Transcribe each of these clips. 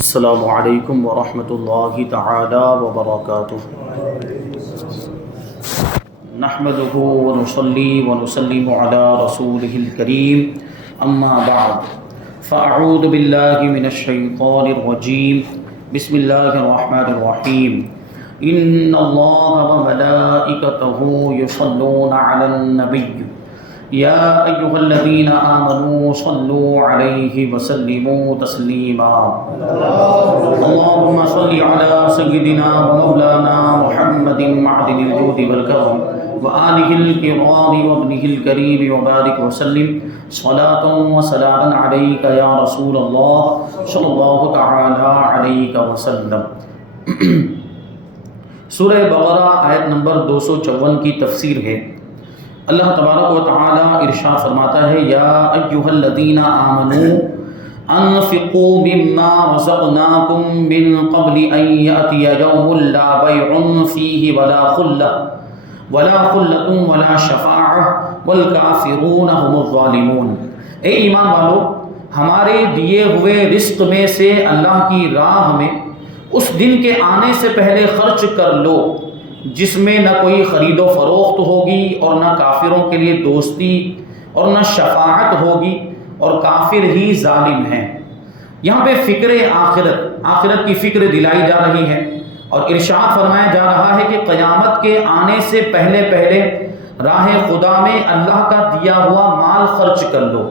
السلام علیکم ورحمۃ اللہ تعالی وبرکاتہ۔ نحمده ونصلی ونسلم علی رسولہ الکریم، اما بعد فاعوذ باللہ من الشیطان الرجیم، بسم اللہ الرحمن الرحیم۔ ان اللہ وملائکتہ یصلون علی النبی یا ایھا الذین آمنوا صلوا علیہ وسلموا تسلیما۔ اللہم صل علی سیدنا ومولانا محمد معدن الجود والکرم وآلہ الکرام وابنہ الکریم وبارک وسلم صلاۃ وسلاما علیک یا رسول اللہ صلی اللہ تعالی علیہ وسلم۔ سورہ بقرہ آیت نمبر 254 کی تفسیر ہے۔ اللہ تبارک و تعالی ارشاد فرماتا ہے، یا ایھا الذین آمنوا انفقوا مما رزقناکم من قبل ان یأتی یوم لا بیع فیہ ولا خلۃ ولا شفاعۃ والکافرون هم الظالمون۔ اے ایمان والو، ہمارے دیے ہوئے رزق میں سے اللہ کی راہ میں اس دن کے آنے سے پہلے خرچ کر لو جس میں نہ کوئی خرید و فروخت ہوگی اور نہ کافروں کے لیے دوستی اور نہ شفاعت ہوگی، اور کافر ہی ظالم ہیں۔ یہاں پہ فکر آخرت کی فکر دلائی جا رہی ہے، اور ارشاد فرمایا جا رہا ہے کہ قیامت کے آنے سے پہلے راہ خدا میں اللہ کا دیا ہوا مال خرچ کر لو۔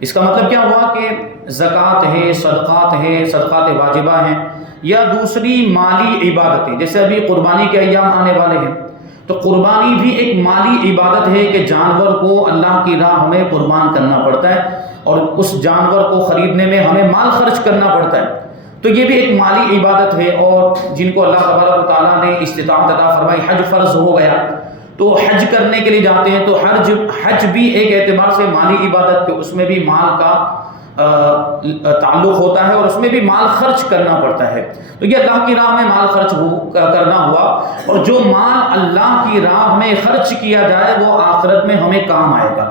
اس کا مطلب کیا ہوا کہ زکوٰۃ ہے، صدقات واجبہ ہیں، یا دوسری مالی عبادتیں، جیسے ابھی قربانی کے ایام آنے والے ہیں، تو قربانی بھی ایک مالی عبادت ہے کہ جانور کو اللہ کی راہ میں قربان کرنا پڑتا ہے، اور اس جانور کو خریدنے میں ہمیں مال خرچ کرنا پڑتا ہے، تو یہ بھی ایک مالی عبادت ہے۔ اور جن کو اللہ تبارک و تعالیٰ نے استطاعت عطا فرمائی، حج فرض ہو گیا تو حج کرنے کے لیے جاتے ہیں، تو حج بھی ایک اعتبار سے مالی عبادت، کہ اس میں بھی مال کا تعلق ہوتا ہے اور اس میں بھی مال خرچ کرنا پڑتا ہے، تو یہ اللہ کی راہ میں مال خرچ کرنا ہوا۔ اور جو مال اللہ کی راہ میں خرچ کیا جائے وہ آخرت میں ہمیں کام آئے گا،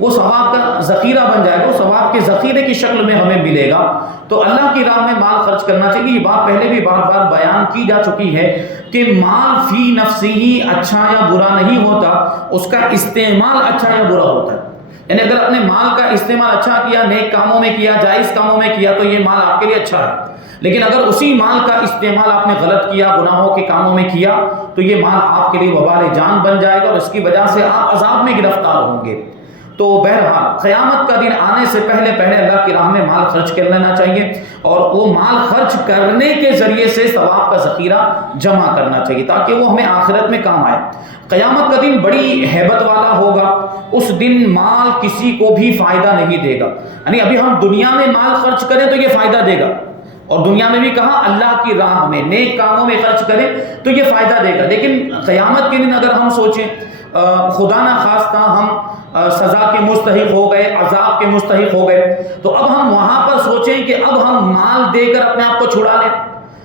وہ ثواب کا ذخیرہ بن جائے گا، وہ ثواب کے ذخیرے کی شکل میں ہمیں ملے گا۔ تو اللہ کی راہ میں مال خرچ کرنا چاہیے۔ یہ بات پہلے بھی بار بار بیان کی جا چکی ہے کہ مال فی نفسی ہی اچھا یا برا نہیں ہوتا، اس کا استعمال اچھا یا برا ہوتا ہے۔ یعنی اگر اپنے مال کا استعمال اچھا کیا، نیک کاموں میں کیا، جائز کاموں میں کیا، تو یہ مال آپ کے لیے اچھا ہے۔ لیکن اگر اسی مال کا استعمال آپ نے غلط کیا، گناہوں کے کاموں میں کیا، تو یہ مال آپ کے لیے وبال جان بن جائے گا، اور اس کی وجہ سے آپ عذاب میں گرفتار ہوں گے۔ تو بہرحال قیامت کا دن آنے سے پہلے اللہ کی راہ میں مال خرچ کر لینا چاہیے، اور وہ مال خرچ کرنے کے ذریعے سے ثواب کا ذخیرہ جمع کرنا چاہیے، تاکہ وہ ہمیں آخرت میں کام آئے۔ قیامت کا دن بڑی ہیبت والا ہوگا، اس دن مال کسی کو بھی فائدہ نہیں دے گا۔ یعنی ابھی ہم دنیا میں مال خرچ کریں تو یہ فائدہ دے گا، اور دنیا میں بھی کہا اللہ کی راہ میں نیک کاموں میں خرچ کریں تو یہ فائدہ دے گا۔ لیکن قیامت کے دن اگر ہم سوچیں خدا نہ خواستہ ہم سزا کے مستحق ہو گئے، عذاب کے مستحق ہو گئے، تو اب ہم وہاں پر سوچیں کہ اب ہم مال دے کر اپنے آپ کو چھڑا لیں،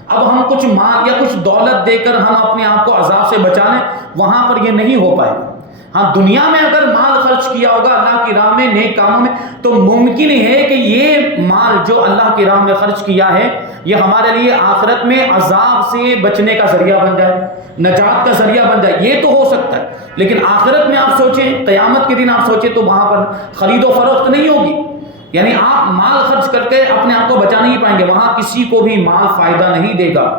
اب ہم کچھ مال یا کچھ دولت دے کر ہم اپنے آپ کو عذاب سے بچا لیں، وہاں پر یہ نہیں ہو پائے گا۔ ہاں، دنیا میں اگر مال خرچ کیا ہوگا اللہ کی راہ میں نیک کاموں میں، تو ممکن ہے کہ یہ مال جو اللہ کی راہ میں خرچ کیا ہے یہ ہمارے لیے آخرت میں عذاب سے بچنے کا ذریعہ بن جائے، نجات کا ذریعہ بن جائے، یہ تو ہو سکتا ہے۔ لیکن آخرت میں آپ سوچیں، قیامت کے دن آپ سوچیں، تو وہاں پر خرید و فروخت نہیں ہوگی، یعنی آپ مال خرچ کر کے اپنے آپ کو بچا نہیں پائیں گے، وہاں کسی کو بھی مال فائدہ نہیں دے گا،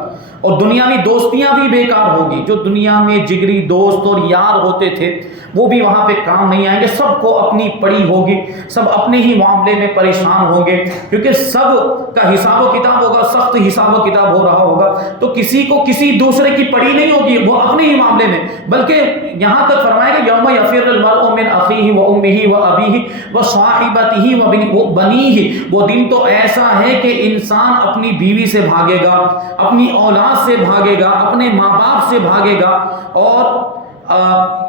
اور دنیاوی دوستیاں بھی بیکار ہوگی۔ جو دنیا میں جگری دوست اور یار ہوتے تھے وہ بھی وہاں پہ کام نہیں آئیں گے، سب کو اپنی پڑی ہوگی، سب اپنے ہی معاملے میں پریشان ہوں گے، کیونکہ سب کا حساب و کتاب ہوگا، سخت حساب و کتاب ہو رہا ہوگا، تو کسی کو کسی دوسرے کی پڑی نہیں ہوگی، وہ اپنے ہی معاملے میں۔ بلکہ یہاں تک فرمایا کہ یوم یفر المرء من اخیہ و امہ و ابیہ و صاحبتہ و بنیہ، وہ دن تو ایسا ہے کہ انسان اپنی بیوی سے بھاگے گا، اپنی اولاد سے بھاگے گا، اپنے ماں باپ سے بھاگے گا، اور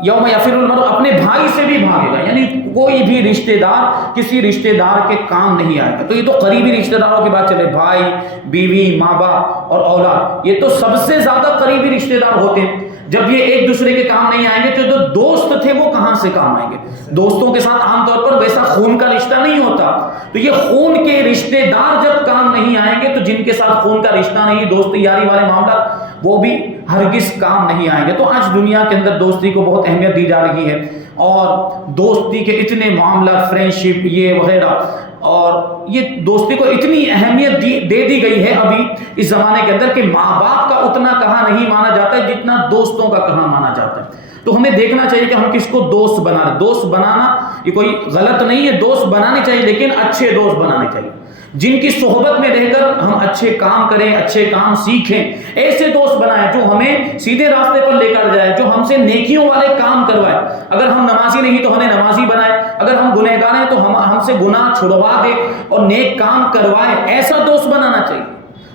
یوم یفر المرء، اپنے بھائی سے بھی بھاگے گا، یعنی کوئی بھی رشتہ دار کسی رشتہ دار کے کام نہیں آئے گا۔ تو یہ تو قریبی رشتہ داروں کی بات چلے، بھائی، بیوی، ماں باپ اور اولاد، یہ تو سب سے زیادہ قریبی رشتہ دار ہوتے ہیں۔ جب یہ ایک دوسرے کے کام نہیں آئیں گے تو جو دوست تھے وہ کہاں سے کام آئیں گے؟ دوستوں کے ساتھ عام طور پر ویسا خون کا رشتہ نہیں ہوتا، تو یہ خون کے رشتہ دار جب کام نہیں آئیں گے تو جن کے ساتھ خون کا رشتہ نہیں، دوستی یاری والے معاملات، وہ بھی ہرگز کام نہیں آئیں گے۔ تو آج دنیا کے اندر دوستی کو بہت اہمیت دی جا رہی ہے، اور دوستی کے اتنے معاملات، فرینڈشپ یہ وغیرہ، اور یہ دوستی کو اتنی اہمیت دے دی گئی ہے ابھی اس زمانے کے اندر کہ ماں باپ کا اتنا کہاں نہیں مانا جاتا ہے جتنا دوستوں کا کہاں مانا جاتا ہے۔ تو ہمیں دیکھنا چاہیے کہ ہم کس کو دوست بنا رہے ہیں۔ دوست بنانا یہ کوئی غلط نہیں ہے، دوست بنانے چاہیے، لیکن اچھے دوست بنانے چاہیے جن کی صحبت میں رہ کر ہم اچھے کام کریں، اچھے کام سیکھیں۔ ایسے دوست بنائیں جو ہمیں سیدھے راستے پر لے کر جائے، جو ہم سے نیکیوں والے کام کروائے۔ اگر ہم نمازی نہیں تو ہمیں نمازی بنائے، اگر ہم گنہگار ہیں تو ہم سے گناہ چھڑوا دے اور نیک کام کروائے۔ ایسا دوست بنانا چاہیے،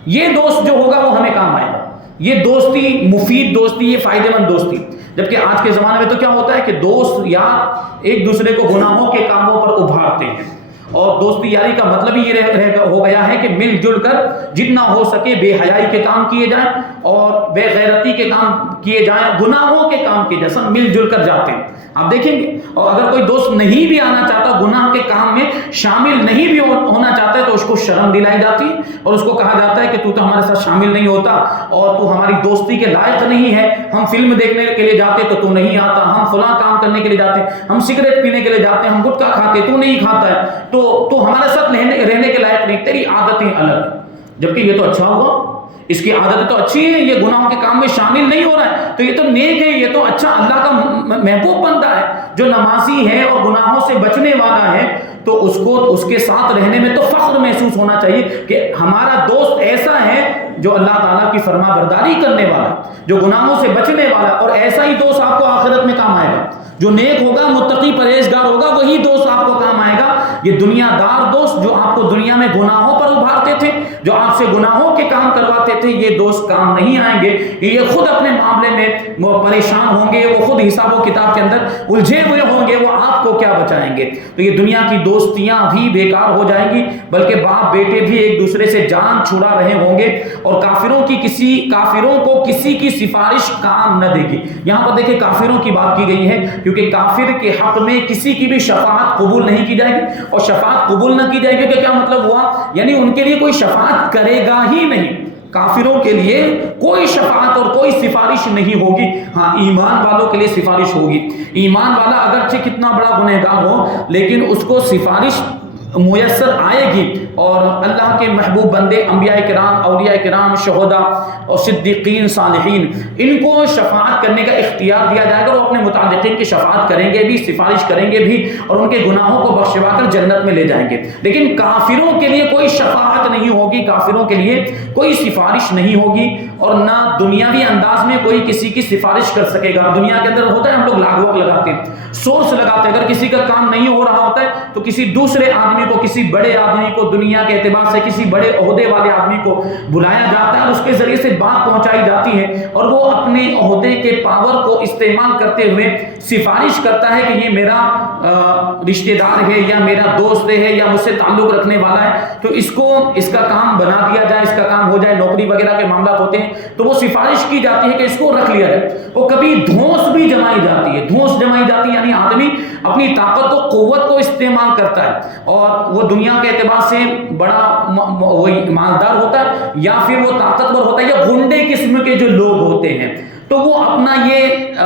یہ دوست جو ہوگا وہ ہمیں کام آئے گا۔ یہ دوستی مفید دوستی، یہ فائدہ مند دوستی۔ جبکہ آج کے زمانے میں تو کیا ہوتا ہے کہ دوست یار ایک دوسرے کو گناہوں کے کاموں پر ابھارتے ہیں، اور دوستی یاری کا مطلب ہی یہ ہو گیا ہے کہ مل جل کر جتنا ہو سکے بے حیائی کے کام کیے جائیں اور بے غیرتی کے کام کیے جائیں، گناہوں کے کام کیے جائیں، سب مل جل کر جاتے ہیں۔ آپ دیکھیں گے، اور اگر کوئی دوست نہیں بھی آنا چاہتا، گناہ کے کام میں شامل نہیں بھی ہونا چاہتا ہے، تو اس کو شرم دلائی جاتی ہے اور اس کو کہا جاتا ہے کہ تو ہمارے ساتھ شامل نہیں ہوتا اور تو ہماری دوستی کے لائق نہیں ہے۔ ہم فلم دیکھنے کے لیے جاتے تو نہیں آتا، ہم فلاں کام کرنے کے لیے جاتے، ہم سگریٹ پینے کے لیے جاتے، ہم گٹکا کھاتے تو نہیں کھاتا ہے، تو ہمارے ساتھ رہنے کے لائق نہیں، تیری عادتیں الگ ہیں۔ جبکہ یہ تو اچھا ہوا، اس کی عادتیں تو اچھی ہیں، یہ گناہوں کے کام میں شامل نہیں ہو رہا ہے، تو یہ تو نیک ہے، یہ تو اچھا اللہ کا محبوب بندہ ہے جو نمازی ہے اور گناہوں سے بچنے والا ہے۔ تو اس کو اس کے ساتھ رہنے میں تو فخر محسوس ہونا چاہیے کہ ہمارا دوست ایسا ہے جو اللہ تعالیٰ کی فرما برداری کرنے والا، جو گناہوں سے بچنے والا، اور ایسا ہی دوست آپ کو آخرت میں کام آئے گا۔ جو نیک ہوگا، متقی پرہیزگار ہوگا، وہی دوست آپ کو کام آئے گا۔ یہ دنیا دار دوست جو آپ کو دنیا میں گناہوں پر ابھارتے تھے، جو آپ سے گناہوں کے کام کرواتے تھے، یہ دوست کام نہیں آئیں گے۔ یہ خود اپنے معاملے میں پریشان ہوں گے، وہ خود حساب و کتاب کے اندر الجھے ہوئے ہوں گے، وہ آپ کو کیا بچائیں گے؟ تو یہ دنیا کی دوستیاں بھی بیکار ہو جائیں گی، بلکہ باپ بیٹے بھی ایک دوسرے سے جان چھڑا رہے ہوں گے، اور کافروں کو کسی کی سفارش کام نہ دے گی۔ یہاں پر دیکھیں کافروں کی بات کی گئی ہے، کیونکہ کافر کے حق میں کسی کی بھی شفاعت قبول نہیں کی جائے گی، اور شفاعت قبول نہ کی جائے گی کہ کیا مطلب ہوا؟ یعنی ان کے لیے کوئی شفاعت کرے گا ہی نہیں۔ کافروں کے لیے کوئی شفاعت اور کوئی سفارش نہیں ہوگی۔ ہاں، ایمان والوں کے لیے سفارش ہوگی۔ ایمان والا اگرچہ کتنا بڑا گنہگار ہو، لیکن اس کو سفارش میسر آئے گی، اور اللہ کے محبوب بندے انبیاء کرام، اولیاء کرام، شہداء اور صدیقین، صالحین، ان کو شفاعت کرنے کا اختیار دیا جائے گا، اور اپنے متعلقین کی شفاعت کریں گے بھی، سفارش کریں گے بھی، اور ان کے گناہوں کو بخشوا کر جنت میں لے جائیں گے۔ لیکن کافروں کے لیے کوئی شفاعت نہیں ہوگی، کافروں کے لیے کوئی سفارش نہیں ہوگی، اور نہ دنیاوی انداز میں کوئی کسی کی سفارش کر سکے گا۔ دنیا کے اندر ہوتا ہے ہم لوگ لاگ وق لگاتے ہیں، سورس لگاتے ہیں، اگر کسی کا کام نہیں ہو رہا ہوتا ہے تو کسی دوسرے آدمی کو، کسی بڑے آدمی کو، دنیا کے اعتبار سے کسی بڑے عہدے والے آدمی کو بلایا جاتا ہے، اور اس کے ذریعے سے بات پہنچائی جاتی ہے، اور وہ اپنے عہدے کے پاور کو استعمال کرتے ہوئے سفارش کرتا ہے کہ یہ میرا رشتہ دار ہے یا میرا دوست ہے یا مجھ سے تعلق رکھنے والا ہے، تو اس کا کام بنا دیا جائے، اس کا کام ہو جائے۔ نوکری وغیرہ کے معاملات ہوتے ہیں تو وہ سفارش کی جاتی ہے کہ اس کو رکھ لیا جائے۔ وہ کبھی دھونس بھی جمائی جاتی ہے، دھونس جمائی جاتی ہے، یعنی آدمی اپنی طاقت و قوت کو استعمال کرتا ہے، اور وہ دنیا کے اعتبار سے بڑا مالدار ہوتا ہے، یا پھر وہ طاقتور ہوتا ہے، یا غنڈے قسم کے جو لوگ ہوتے ہیں، تو وہ اپنا یہ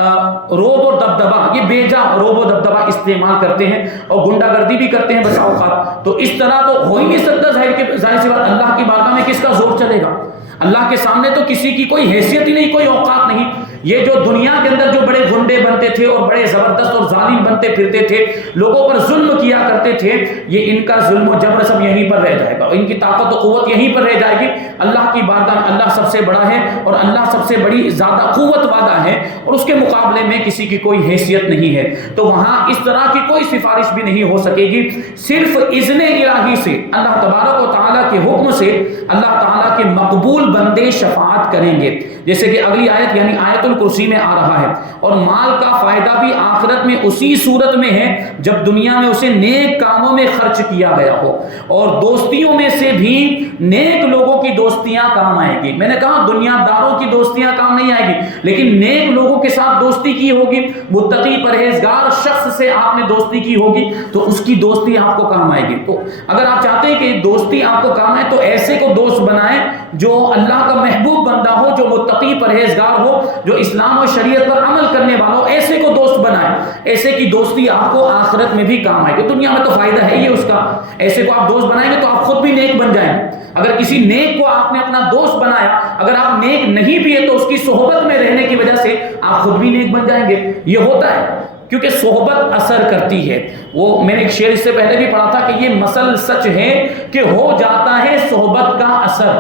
روب اور دبدبا، یہ بیجا روب و دبدبا استعمال کرتے ہیں، اور گنڈا گردی بھی کرتے ہیں بسا اوقات۔ تو اس طرح تو ہو ہی نہیں سکتا، ظاہر سی بات، اللہ کی بارگاہ میں کس کا زور چلے گا؟ اللہ کے سامنے تو کسی کی کوئی حیثیت ہی نہیں، کوئی اوقات نہیں۔ یہ جو دنیا کے اندر جو بڑے گنڈے بنتے تھے اور بڑے زبردست اور ظالم بنتے پھرتے تھے، لوگوں پر ظلم کیا کرتے تھے، یہ ان کا ظلم و جبر سب یہیں پر رہ جائے گا، ان کی طاقت و قوت یہیں پر رہ جائے گی۔ اللہ کی بارگاہ میں اللہ سب سے بڑا ہے، اور اللہ سب سے بڑی زیادہ قوت والا ہے، اور اس کے مقابلے میں کسی کی کوئی حیثیت نہیں ہے، تو وہاں اس طرح کی کوئی سفارش بھی نہیں ہو سکے گی۔ صرف اذن الہی سے، اللہ تبارک و تعالیٰ کے حکم سے، اللہ تعالیٰ تعالیٰ کے مقبول بندے شفاعت کریں گے، جیسے کہ اگلی آیت یعنی آیت الکرسی میں آ رہا ہے. اور مال کا فائدہ بھی آخرت میں اسی صورت میں ہے جب دنیا میں اسے نیک کاموں میں خرچ کیا گیا ہو. اور دوستیوں میں سے بھی نیک لوگوں کی دوستیاں کام آئے گی. میں نے کہا دنیا داروں کی دوستیاں کام نہیں آئے گی، لیکن نیک لوگوں کے ساتھ دوستی کی ہوگی، متقی پرہیزگار شخص سے آپ نے دوستی کی ہوگی تو اس کی دوستی آپ کو کام آئے گی. تو اگر آپ چاہتے ہیں کہ دوستی آپ کو کام آئے تو ایسے کو دوست بنائیں جو اللہ کا محبوب بندہ ہو، جو متقی پرہیزگار ہو، جو اسلام و شریعت پر عمل کرنے والا ہو، ایسے کو دوست بنائیں. ایسے کی دوستی آپ کو آخرت میں بھی کام آئے گی. دنیا میں تو فائدہ ہے ہی اس کا. ایسے کو آپ دوست بنائیں گے تو آپ خود بھی نیک بن جائیں گے. اگر کسی نیک کو آپ نے اپنا دوست بنایا، اگر آپ نیک نہیں بھی ہے تو اس کی صحبت میں رہنے کی وجہ سے آپ خود بھی نیک بن جائیں گے. یہ ہوتا ہے کیونکہ صحبت اثر کرتی ہے. وہ میں نے ایک شعر اس سے پہلے بھی پڑھا تھا کہ یہ مسل سچ ہے کہ ہو جاتا ہے صحبت کا اثر،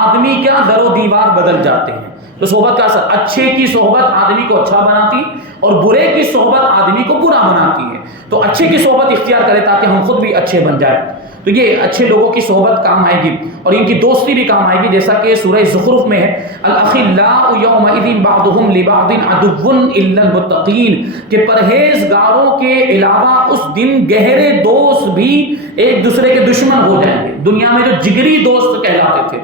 آدمی کیا در و دیوار بدل جاتے ہیں. تو صحبت کا اثر، اچھے کی صحبت آدمی کو اچھا بناتی اور برے کی صحبت آدمی کو برا بناتی ہے. تو اچھے کی صحبت اختیار کرے تاکہ ہم خود بھی اچھے بن جائیں. تو یہ اچھے لوگوں کی صحبت کام آئے گی اور ان کی دوستی بھی کام آئے گی، جیسا کہ سورہ زخرف میں ہے الاخلاء یومئذ بعضهم لبعض عدو الا المتقین، کہ پرہیزگاروں کے علاوہ اس دن گہرے دوست بھی ایک دوسرے کے دشمن ہو جائیں گے. دنیا میں جو جگری دوست کہلاتے تھے،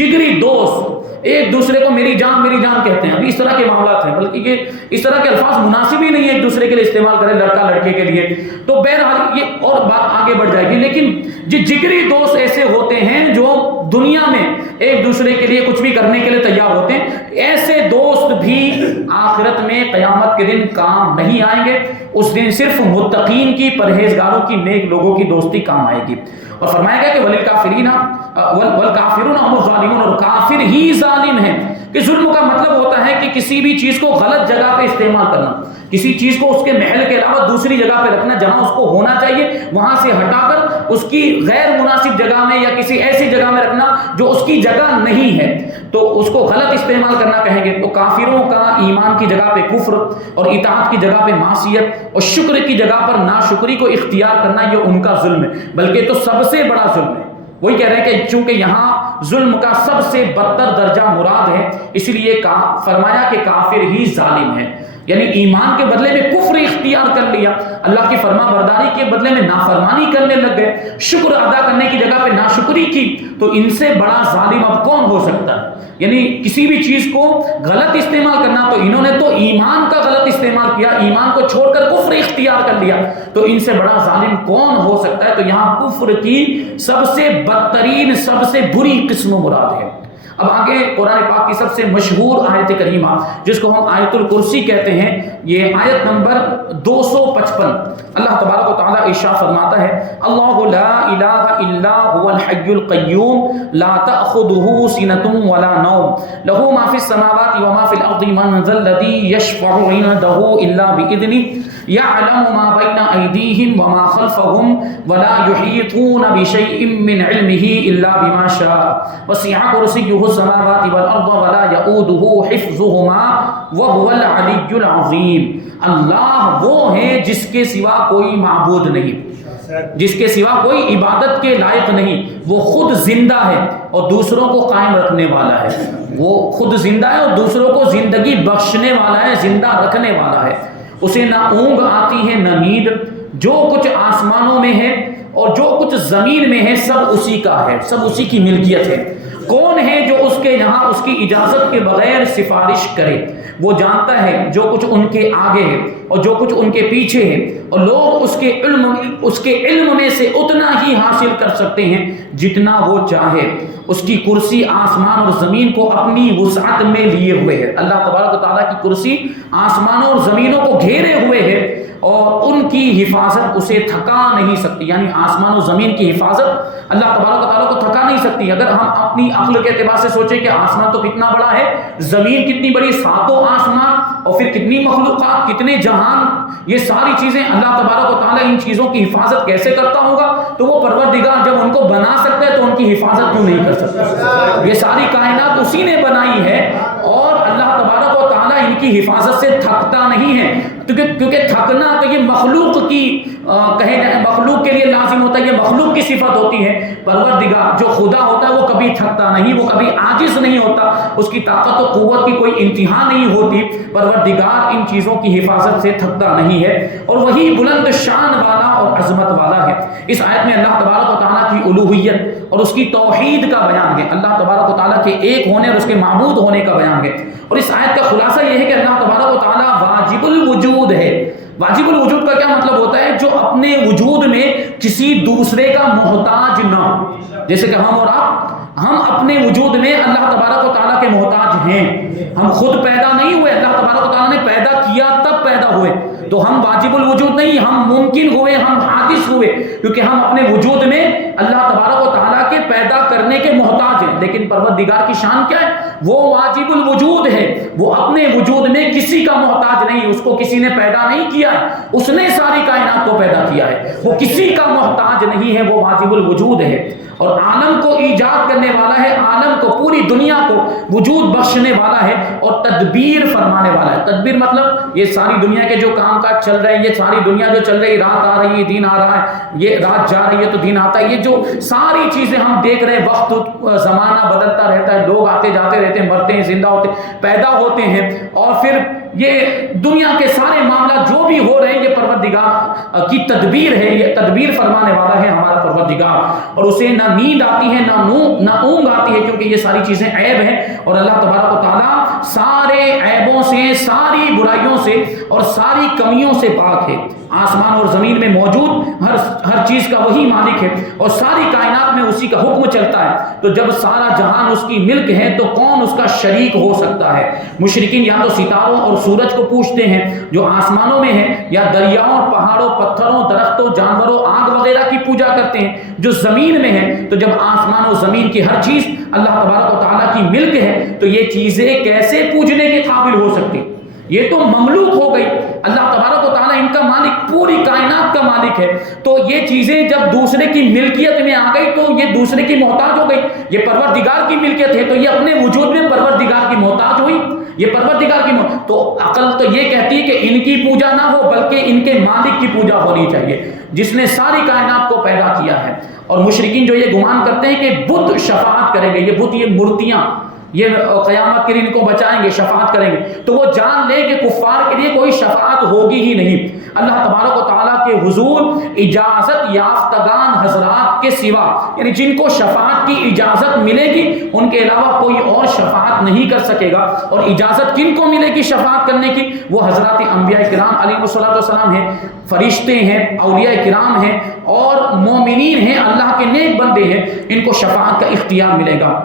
جگری دوست ایک دوسرے کو میری جان کہتے ہیں. ابھی اس طرح کے معاملات ہیں، بلکہ یہ اس طرح کے الفاظ مناسب ہی نہیں ہے ایک دوسرے کے لیے استعمال کریں لڑکا لڑکے کے لیے. تو بہرحال یہ اور بات آگے بڑھ جائے گی. لیکن جگری دوست ایسے ہوتے ہیں جو دنیا میں ایک دوسرے کے لیے کچھ بھی کرنے کے لیے تیار ہوتے ہیں. ایسے دوست بھی آخرت میں قیامت کے دن کام نہیں آئیں گے. اس دن صرف متقین کی، پرہیزگاروں کی، نیک لوگوں کی دوستی کام آئے گی. اور فرمایا گیا کہ والکافرون هم الظالمون، اور کافر ہی ظالم ہیں. کہ ظلم کا مطلب ہوتا ہے کہ کسی بھی چیز کو غلط جگہ پہ استعمال کرنا، کسی چیز کو اس کے محل کے علاوہ دوسری جگہ پہ رکھنا، جہاں اس کو ہونا چاہیے وہاں سے ہٹا کر اس کی غیر مناسب جگہ میں یا کسی ایسی جگہ میں رکھنا جو اس کی جگہ نہیں ہے، تو اس کو غلط استعمال کرنا کہیں گے. تو کافروں کا ایمان کی جگہ پہ کفر اور اطاعت کی جگہ پہ معصیت اور شکر کی جگہ پر ناشکری کو اختیار کرنا، یہ ان کا ظلم ہے، بلکہ تو سب سے بڑا ظلم ہے. وہی کہہ رہے ہیں کہ چونکہ یہاں ظلم کا سب سے بدتر درجہ مراد ہے، اس لیے فرمایا کہ کافر ہی ظالم ہے. یعنی ایمان کے بدلے میں کفر اختیار کر لیا، اللہ کی فرما برداری کے بدلے میں نافرمانی کرنے لگ گئے، شکر ادا کرنے کی جگہ پہ ناشکری کی. تو ان سے بڑا ظالم اب کون ہو سکتا ہے؟ یعنی کسی بھی چیز کو غلط استعمال کرنا، تو انہوں نے تو ایمان کا غلط استعمال کیا، ایمان کو چھوڑ کر کفر اختیار کر لیا. تو ان سے بڑا ظالم کون ہو سکتا ہے؟ تو یہاں کفر کی سب سے بدترین، سب سے بری قسم مراد ہے. اب آگے قرآن پاک کی سب سے مشہور آیت کریمہ جس کو ہم آیت الکرسی کہتے ہیں، یہ آیت نمبر 255. اللہ تبارک و تعالیٰ ارشاد فرماتا ہے اللہ لا الہ الا هو الحی القیوم لا تأخذه سنة ولا نوم له ما في السماوات وما في الارض من ذا الذي يشفع عنده الا بإذنه يعلم ما بين أيديهم وما خلفهم ولا يحيطون بشيء من علمه إلا بما شاء وسع كرسيه السماوات والأرض ولا يؤوده حفظهما وهو العلي العظيم. اللہ وہ ہے جس کے سوا کوئی معبود نہیں، جس کے سوا کوئی عبادت کے لائق نہیں. وہ خود زندہ ہے اور دوسروں کو قائم رکھنے والا ہے. وہ خود زندہ ہے اور دوسروں کو زندگی بخشنے والا ہے، زندہ رکھنے والا ہے. اسے نہ اونگ آتی ہے نہ نیند. جو کچھ آسمانوں میں ہے اور جو کچھ زمین میں ہے سب اسی کا ہے، سب اسی کی ملکیت ہے. کون ہے جو اس کے یہاں اس کی اجازت کے بغیر سفارش کرے؟ وہ جانتا ہے جو کچھ ان کے آگے ہے اور جو کچھ ان کے پیچھے ہے، اور لوگ اس کے علم میں سے اتنا ہی حاصل کر سکتے ہیں جتنا وہ چاہے. اس کی کرسی آسمان اور زمین کو اپنی وسعت میں لیے ہوئے ہے. اللہ تبارک و تعالیٰ کی کرسی آسمانوں اور زمینوں کو گھیرے ہوئے ہے اور ان کی حفاظت اسے تھکا نہیں سکتی. یعنی آسمان و زمین کی حفاظت اللہ تبارک و تعالیٰ کو تھکا نہیں سکتی. اگر ہم اپنی عقل کے اعتبار سے سوچیں کہ آسمان تو کتنا بڑا ہے، زمین کتنی بڑی، ساتوں آسمان اور پھر کتنی مخلوقات، کتنے جہان، یہ ساری چیزیں اللہ تبارک و تعالیٰ ان چیزوں کی حفاظت کیسے کرتا ہوگا؟ تو وہ پروردگار جب ان کو بنا سکتا ہے تو ان کی حفاظت کیوں نہیں کر سکتا؟ یہ ساری کائنات اسی نے بنائی ہے اور اللہ تبارک و تعالیٰ ان کی حفاظت سے تھکتا نہیں ہے. تو کیونکہ تھکنا تو یہ مخلوق کی مخلوق کے لیے لازم ہوتا ہے، یہ مخلوق کی صفت ہوتی ہے۔ پروردگار جو خدا ہوتا ہے وہ کبھی تھکتا نہیں، وہ کبھی عاجز نہیں ہوتا، اس کی طاقت و قوت کی کوئی انتہا نہیں ہوتی۔ پروردگار ان چیزوں کی حفاظت سے تھکتا نہیں ہے، اور وہی بلند شان والا اور عظمت والا ہے۔ اس آیت میں اللہ تبارک و تعالیٰ کی الوہیت اور اس کی توحید کا بیان ہے، اللہ تبارک و تعالیٰ کے ایک ہونے اور اس کے معبود ہونے کا بیان ہے۔ اور اس آیت کا خلاصہ یہ ہے کہ اللہ تبارک و تعالیٰ واجب الوجود ہے۔ واجب الوجود کا کیا مطلب ہوتا ہے؟ جو اپنے وجود میں کسی دوسرے کا محتاج نہ ہو۔ جیسے کہ ہم اور آپ، ہم اپنے وجود میں اللہ تبارک و تعالیٰ کے محتاج ہیں، ہم خود پیدا نہیں ہوئے، اللہ تبارک و تعالیٰ نے پیدا کیا تب پیدا ہوئے، تو ہم واجب الوجود نہیں، ہم ممکن ہوئے، ہم حادث ہوئے، کیونکہ ہم اپنے وجود میں اللہ تبارک و تعالیٰ کے پیدا کرنے کے محتاج ہیں۔ لیکن پروردگار کی شان کیا ہے؟ وہ واجب الوجود ہے، وہ اپنے وجود میں کسی کا محتاج نہیں، اس کو کسی نے پیدا نہیں کیا ہے، اس نے ساری کائنات کو پیدا کیا ہے، وہ کسی کا محتاج نہیں ہے، وہ واجب الوجود ہے، اور عالم کو ایجاد کرنے والا ہے، عالم کو، پوری دنیا کو وجود بخشنے والا ہے، اور تدبیر فرمانے والا ہے۔ تدبیر مطلب یہ ساری دنیا کے جو کام کاج چل رہے ہیں، یہ ساری دنیا جو چل رہی ہے، رات آ رہی ہے دن آ رہا ہے، یہ رات جا رہی ہے تو دن آتا ہے، یہ جو ساری چیزیں ہم دیکھ رہے ہیں، وقت زمانہ بدلتا رہتا ہے، لوگ آتے جاتے رہتے ہیں، مرتے ہیں، زندہ ہوتے، پیدا ہوتے ہیں، اور پھر یہ دنیا کے سارے معاملات جو بھی ہو رہے ہیں یہ پروردگار کی تدبیر ہے، یہ تدبیر فرمانے والا ہے ہمارا پروردگار، اور اسے نہ نیند آتی ہے نہ اونگ آتی ہے، کیونکہ یہ ساری چیزیں عیب ہیں، اور اللہ تبارک و تعالیٰ سارے عیبوں سے، ساری برائیوں سے اور ساری کمیوں سے پاک ہے۔ آسمان اور زمین میں موجود ہر چیز کا وہی مالک ہے، اور ساری کائنات میں اسی کا حکم چلتا ہے، تو جب سارا جہان اس کی ملک ہے تو کون اس کا شریک ہو سکتا ہے؟ مشرکین یا تو ستاروں اور سورج کو پوجتے ہیں جو آسمانوں میں ہیں، یا دریاؤں، پہاڑوں، پتھروں، درختوں، جانوروں، آگ وغیرہ کی پوجا کرتے ہیں جو زمین میں ہیں۔ تو جب آسمان و زمین کی ہر چیز اللہ تبارک و تعالیٰ کی ملک ہے تو یہ چیزیں کیسے پوجنے کے قابل ہو سکتی؟ یہ تو مملوک ہو گئی، اللہ تبارک و تعالیٰ ان کا مالک، پوری کائنات کا مالک ہے، تو یہ چیزیں جب دوسرے کی ملکیت میں آ گئی تو یہ دوسرے کی محتاج ہو گئی۔ یہ پروردگار کی ملکیت ہے تو یہ اپنے وجود میں پروردگار کی محتاج ہوئی، یہ پروردگار کی تو عقل تو یہ کہتی ہے کہ ان کی پوجا نہ ہو بلکہ ان کے مالک کی پوجا ہونی چاہیے جس نے ساری کائنات کو پیدا کیا ہے۔ اور مشرکین جو یہ گمان کرتے ہیں کہ بت شفاعت کریں گے، یہ بت، یہ مورتیاں، یہ قیامت کے دن کو بچائیں گے، شفاعت کریں گے، تو وہ جان لے کہ کفار کے لیے کوئی شفاعت ہوگی ہی نہیں۔ اللہ تبارک و تعالیٰ کے حضور اجازت یافتگان حضرات کے سوا، یعنی جن کو شفاعت کی اجازت ملے گی ان کے علاوہ کوئی اور شفاعت نہیں کر سکے گا۔ اور اجازت کن کو ملے گی شفاعت کرنے کی؟ وہ حضرات انبیاء کرام علیہ السلام ہیں، فرشتے ہیں، اولیاء کرام ہیں، اور مومنین ہیں، اللہ کے نیک بندے ہیں، ان کو شفاعت کا اختیار ملے گا۔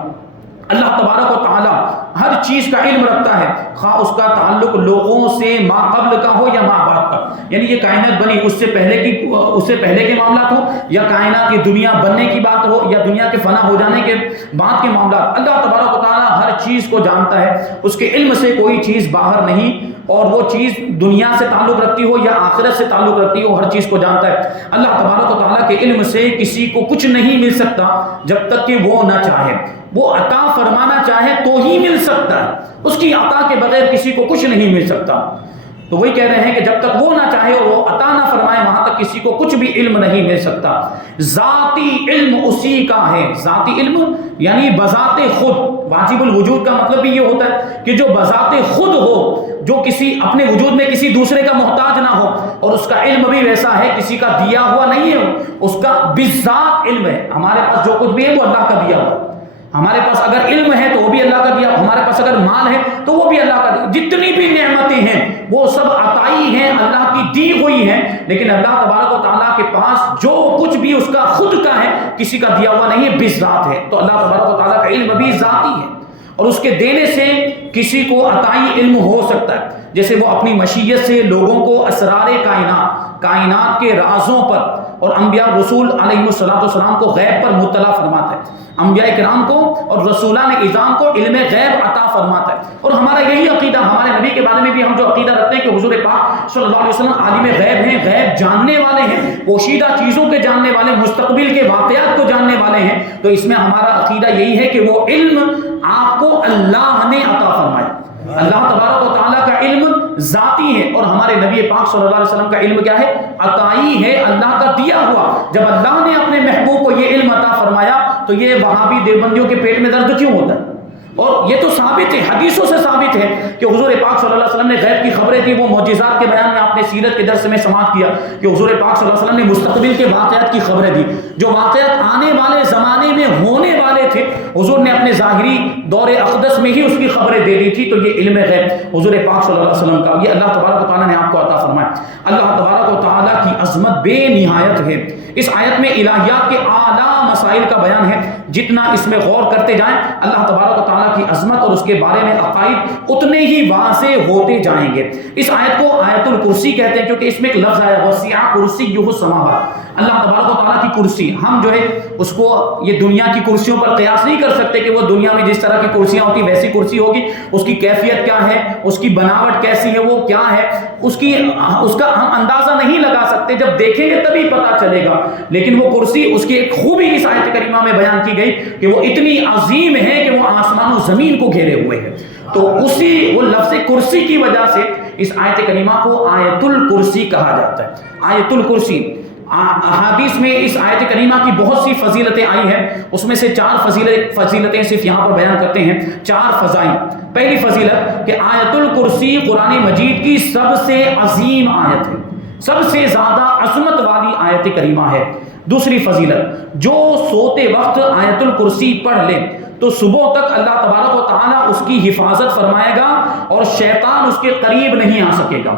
اللہ تبارک و تعالی ہر چیز کا علم رکھتا ہے، خواہ اس کا تعلق لوگوں سے ما قبل کا ہو یا ما بعد کا، یعنی یہ کائنات بنی اس سے پہلے کے معاملات ہو، یا کائنات کی دنیا بننے کی بات ہو، یا دنیا کے فنا ہو جانے کے بعد کے معاملات، اللہ تبارک و تعالی ہر چیز کو جانتا ہے، اس کے علم سے کوئی چیز باہر نہیں، اور وہ چیز دنیا سے تعلق رکھتی ہو یا آخرت سے تعلق رکھتی ہو، ہر چیز کو جانتا ہے۔ اللہ تبارک و تعالیٰ کے علم سے کسی کو کچھ نہیں مل سکتا جب تک کہ وہ نہ چاہے، وہ عطا فرمانا چاہے تو ہی مل سکتا ہے، اس کی عطا کے بغیر کسی کو کچھ نہیں مل سکتا۔ تو وہی کہہ رہے ہیں کہ جب تک وہ نہ چاہے اور وہ عطا نہ فرمائے وہاں تک کسی کو کچھ بھی علم نہیں مل سکتا۔ ذاتی علم اسی کا ہے، ذاتی علم یعنی بذات خود، واجب الوجود کا مطلب بھی یہ ہوتا ہے کہ جو بذات خود ہو، جو کسی اپنے وجود میں کسی دوسرے کا محتاج نہ ہو، اور اس کا علم بھی ویسا ہے، کسی کا دیا ہوا نہیں ہے، اس کا بذات علم ہے۔ ہمارے پاس جو کچھ بھی ہے وہ اللہ کا دیا ہوا، ہمارے پاس اگر علم ہے تو وہ بھی اللہ کا دیا، ہمارے پاس اگر مال ہے تو وہ بھی اللہ کا دیا، جتنی بھی نعمتیں ہیں وہ سب عطائی ہیں، اللہ کی دی ہوئی ہیں، لیکن اللہ تبارک و تعالیٰ کے پاس جو کچھ بھی اس کا خود کا ہے، کسی کا دیا ہوا نہیں ہے، بذات ہے۔ تو اللہ تبارک و تعالیٰ کا علم بھی ذاتی ہے، اور اس کے دینے سے کسی کو عطائی علم ہو سکتا ہے، جیسے وہ اپنی مشیت سے لوگوں کو اسرار کائنات کے رازوں پر، اور انبیاء رسول علیہ السلام کو غیب پر مطلع فرماتا ہے، انبیاء کرام کو اور رسولان اعظام کو علم غیب عطا فرماتا ہے۔ اور ہمارا یہی عقیدہ، ہمارے نبی کے بارے میں بھی ہم جو عقیدہ رکھتے ہیں کہ حضور پاک صلی اللہ علیہ وسلم عالم غیب ہیں، غیب جاننے والے ہیں، پوشیدہ چیزوں کے جاننے والے، مستقبل کے واقعات کو جاننے والے ہیں، تو اس میں ہمارا عقیدہ یہی ہے کہ وہ علم آپ کو اللہ نے عطا فرمایا، اللہ تبارک و تعالیٰ کا علم ذاتی ہے، اور ہمارے نبی پاک صلی اللہ علیہ وسلم کا علم کیا ہے؟ عطائی ہے، اللہ کا دیا ہوا۔ جب اللہ نے اپنے محبوب کو یہ علم عطا فرمایا تو یہ وہابی دیوبندیوں کے پیٹ میں درد کیوں ہوتا ہے؟ اور یہ تو ثابت ہے، حدیثوں سے ثابت ہے کہ حضور پاک صلی اللہ علیہ وسلم نے غیب کی خبریں دی۔ وہ معجزات کے بیان میں آپ نے سیرت کے درس میں سماعت کیا کہ حضور پاک صلی اللہ علیہ وسلم نے مستقبل کے واقعات کی خبریں دی، جو واقعات آنے والے زمانے میں ہونے والے تھے حضور نے اپنے ظاہری دور اقدس میں ہی اس کی خبریں دے دی تھی۔ تو یہ علم غیب حضور پاک صلی اللہ علیہ وسلم کا، یہ اللہ تبارک و تعالیٰ نے آپ کو عطا فرمایا۔ اللہ تبارک و تعالیٰ کی عظمت بے نہایت ہے۔ اس آیت میں الہیات کے اعلیٰ مسائل کا بیان ہے، جتنا اس میں غور کرتے جائیں اللہ تبارک و تعالیٰ کی عظمت اور اس کے بارے میں عقائد اتنے ہی واضح ہوتے جائیں گے۔ اس آیت کو آیت الکرسی کہتے ہیں کیونکہ اس میں ایک لفظ آیا وسع کرسیہ السماوات، اللہ تبارک و تعالیٰ کی کرسی۔ ہم جو ہے اس کو یہ دنیا کی کرسیوں پر قیاس نہیں کر سکتے کہ وہ دنیا میں جس طرح کی کرسیاں ہوتی ویسی کرسی ہوگی، اس کی کیفیت کیا ہے، اس کی بناوٹ کیسی ہے، وہ کیا ہے، اس کا ہم اندازہ نہیں لگا سکتے، جب دیکھیں گے تبھی پتہ چلے گا۔ لیکن وہ کرسی، اس کی ایک خوبی اس آیت کریمہ میں بیان کی گئی کہ وہ اتنی عظیم ہے کہ وہ آسمان و زمین کو گھیرے ہوئے ہے۔ تو وہ لفظ کرسی کی وجہ سے اس آیت کریمہ کو آیت الکرسی کہا جاتا ہے۔ آیت الکرسی، احادیث میں اس آیت کریمہ کی بہت سی فضیلتیں آئی ہیں، اس میں سے 4 فضیلتیں صرف یہاں پر بیان کرتے ہیں، 4 فضائل۔ پہلی فضیلت کہ آیت الکرسی قرآن مجید کی سب سے عظیم آیت ہے، سب سے زیادہ عظمت والی آیت کریمہ ہے۔ دوسری فضیلت، جو سوتے وقت آیت الکرسی پڑھ لے تو صبح تک اللہ تبارک و تعالیٰ اس کی حفاظت فرمائے گا اور شیطان اس کے قریب نہیں آ سکے گا۔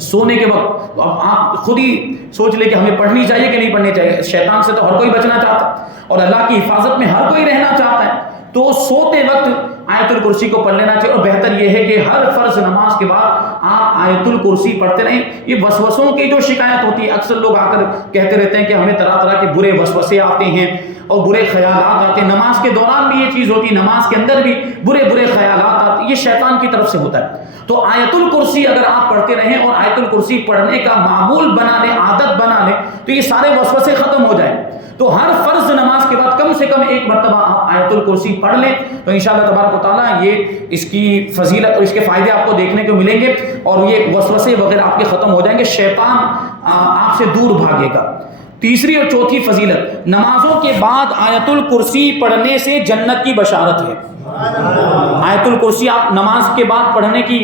سونے کے وقت اب آپ خود ہی سوچ لیں کہ ہمیں پڑھنی چاہیے کہ نہیں پڑھنی چاہیے۔ شیطان سے تو ہر کوئی بچنا چاہتا ہے اور اللہ کی حفاظت میں ہر کوئی رہنا چاہتا ہے، تو سوتے وقت آیت الکرسی کو پڑھ لینا چاہیے۔ اور بہتر یہ ہے کہ ہر فرض نماز کے بعد آپ آیت الکرسی پڑھتے رہیں۔ یہ وسوسوں کی جو شکایت ہوتی ہے، اکثر لوگ آ کر کہتے رہتے ہیں کہ ہمیں طرح طرح کے برے وسوسے آتے ہیں اور برے خیالات آتے ہیں، نماز کے دوران بھی یہ چیز ہوتی ہے، نماز کے اندر بھی برے خیالات آتے ہیں، یہ شیطان کی طرف سے ہوتا ہے۔ تو آیت الکرسی اگر آپ پڑھتے رہیں اور آیت الکرسی پڑھنے کا معمول بنا لیں، عادت بنا لیں، تو یہ سارے وسوسے ختم ہو جائیں۔ تو ہر فرض نماز کے بعد کم سے کم ایک مرتبہ آپ آیت الکرسی پڑھ لیں تو انشاءاللہ تبارک و تعالیٰ یہ اس کی فضیلت اور اس کے فائدے آپ کو دیکھنے کو ملیں گے اور یہ وسوسے وغیرہ آپ کے ختم ہو جائیں گے، شیطان آپ سے دور بھاگے گا۔ تیسری اور چوتھی فضیلت، نمازوں کے بعد آیت الکرسی پڑھنے سے جنت کی بشارت ہے۔ آیت الکرسی آپ نماز کے بعد پڑھنے کی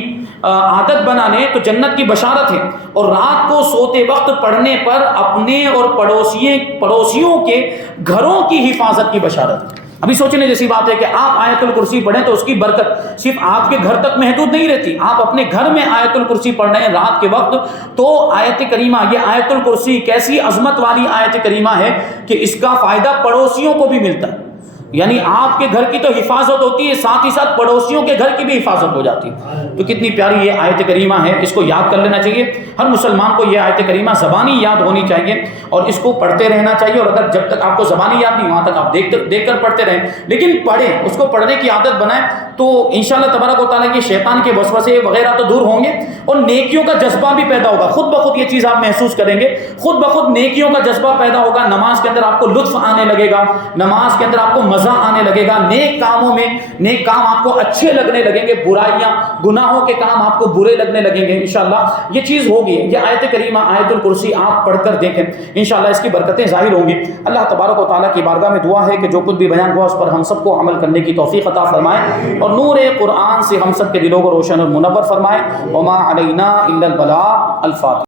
عادت بنا لیں تو جنت کی بشارت ہے، اور رات کو سوتے وقت پڑھنے پر اپنے اور پڑوسیوں کے گھروں کی حفاظت کی بشارت ہے۔ ابھی سوچنے جیسی بات ہے کہ آپ آیت الکرسی پڑھیں تو اس کی برکت صرف آپ کے گھر تک محدود نہیں رہتی، آپ اپنے گھر میں آیت الکرسی پڑھ رہے ہیں رات کے وقت تو آیت کریمہ، یہ آیت الکرسی کیسی عظمت والی آیت کریمہ ہے کہ اس کا فائدہ پڑوسیوں کو بھی ملتا ہے، یعنی آپ کے گھر کی تو حفاظت ہوتی ہے، ساتھ ہی ساتھ پڑوسیوں کے گھر کی بھی حفاظت ہو جاتی ہے۔ تو کتنی پیاری یہ آیت کریمہ ہے، اس کو یاد کر لینا چاہیے۔ ہر مسلمان کو یہ آیت کریمہ زبانی یاد ہونی چاہیے اور اس کو پڑھتے رہنا چاہیے، اور اگر جب تک آپ کو زبانی یاد نہیں وہاں تک آپ دیکھ کر پڑھتے رہیں، لیکن پڑھیں، اس کو پڑھنے کی عادت بنائیں تو انشاءاللہ تبارک و تعالیٰ کے شیطان کے وسوسے وغیرہ تو دور ہوں گے اور نیکیوں کا جذبہ بھی پیدا ہوگا۔ خود بخود یہ چیز آپ محسوس کریں گے، خود بخود نیکیوں کا جذبہ پیدا ہوگا، نماز کے اندر آپ کو لطف آنے لگے گا، نماز کے اندر آپ کو مزہ آنے لگے گا، نیک کاموں میں نیک کام آپ کو اچھے لگنے لگیں گے، برائیاں گناہوں کے کام آپ کو برے لگنے لگیں گے۔ انشاءاللہ یہ چیز ہوگی۔ یہ آیت کریمہ آیت الکرسی آپ پڑھ کر دیکھیں، انشاءاللہ اس کی برکتیں ظاہر ہوں گی۔ اللہ تبارک و تعالیٰ کی بارگاہ میں دعا ہے کہ جو کچھ بھی بیان ہوا اس پر ہم سب کو عمل کرنے کی توفیق عطا فرمائے اور نور قرآن سے ہم سب کے دلوں کو روشن اور منور فرمائے۔ وما علینا الا البلاغ۔ الفاتحہ۔